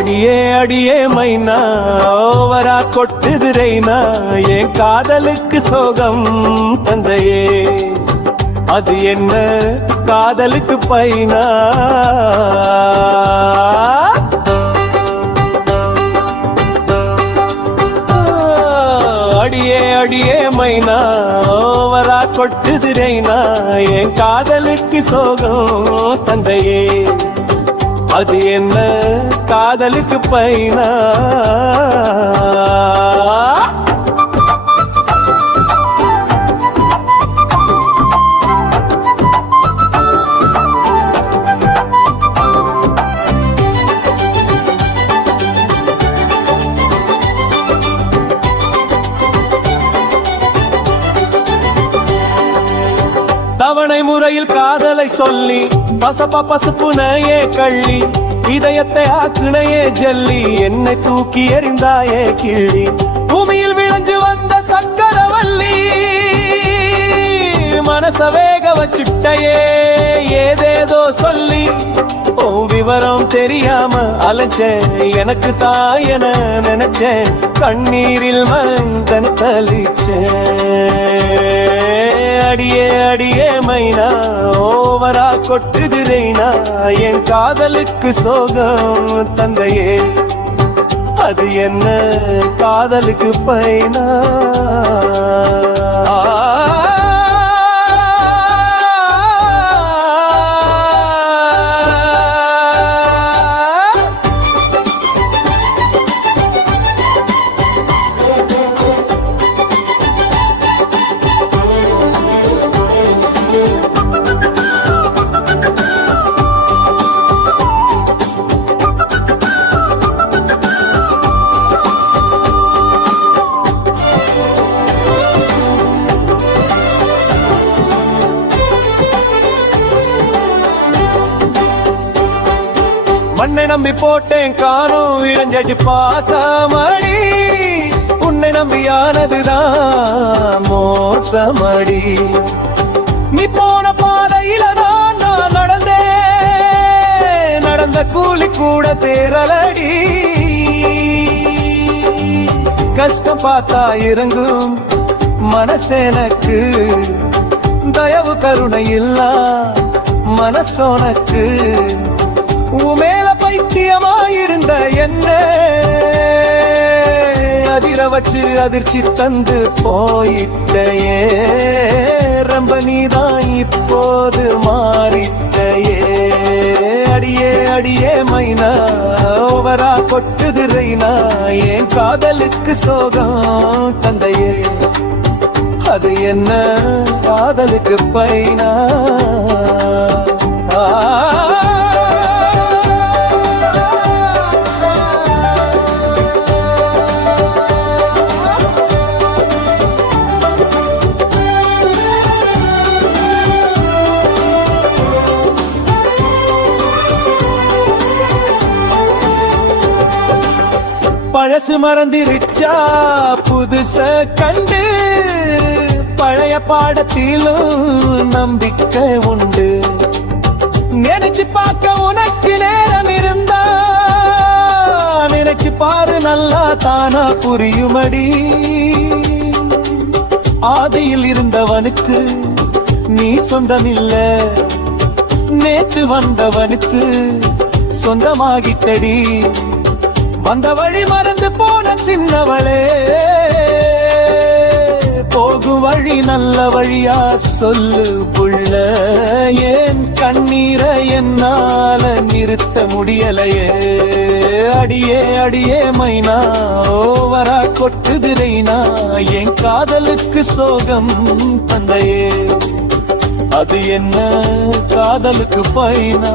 அடியே அடியே மைனா ஓவரா கொட்டுது ரெய்னா என் காதலுக்கு சோகம் தந்தையே அது என்ன காதலுக்கு பைனா அடியே அடியே மைனா ஓவரா கொட்டுது ரெய்னா என் காதலுக்கு சோகம் தந்தையே அது என்ன காதலுக்கு பைனா தவணை முறையில் காதலை சொல்லி பசப்ப பசுப்புனையே கள்ளி இதயத்தை ஆக்குனையே ஜல்லி என்னை தூக்கி எறிந்தாயே கிள்ளி பூமியில் விளைஞ்சு வந்த சக்கரவல்லி மனச வேக வச்சுட்டையே ஏதேதோ சொல்லி ஓ விவரம் தெரியாம அலைஞ்சேன் எனக்கு தான் என நினைச்சேன் கண்ணீரில் மந்தன் தளிச்சேன் அடியே அடியே மைனா ஓவரா கொட்டுது ரெய்னா என் காதலுக்கு சோகம் தந்தையே அது என்ன காதலுக்கு பைனா மண்ணை நம்பி போட்டேன் காணும் இழஞ்சடி பாசமடி உன்னை நம்பியானதுதான் மோசமடி நீ போன பாதையில தான் நான் நடந்த கூலி கூட தேரலடி கஷ்டம் பார்த்தா இறங்கும் மனசெனக்கு தயவு கருணை இல்லா மனசோனக்கு உமேல பைத்தியமாயிருந்த என்ன அதிர வச்சு அதிர்ச்சி தந்து போயிட்டையே ரொம்ப நீதான் இப்போது மாறிட்டையே அடியே அடியே மைனா ஓவரா கொட்டுது ரெய்னா என் காதலுக்கு சோகம் தந்தையே அது என்ன காதலுக்கு பைனா பழசு மறந்திருச்சா புதுச கண்டு பழைய பாடத்திலும் நம்பிக்கை உண்டு நினைச்சு பார்க்க உனக்கு நேரம் இருந்தா நினைச்சு பாரு நல்லா தானா புரியுமடி ஆதியில் இருந்தவனுக்கு நீ சொந்தமில்ல நேற்று வந்தவனுக்கு சொந்தமாகிட்டடி வந்த வழி மறந்து போன சின்னவளே போகும் வழி நல்ல வழியா சொல்லு புள்ள ஏன் கண்ணீரை என்னால நிறுத்த முடியலையே அடியே அடியே மைனா ஓவரா கொட்டுது ரெய்னா என் காதலுக்கு சோகம் தந்தையே அது என்ன காதலுக்கு பைனா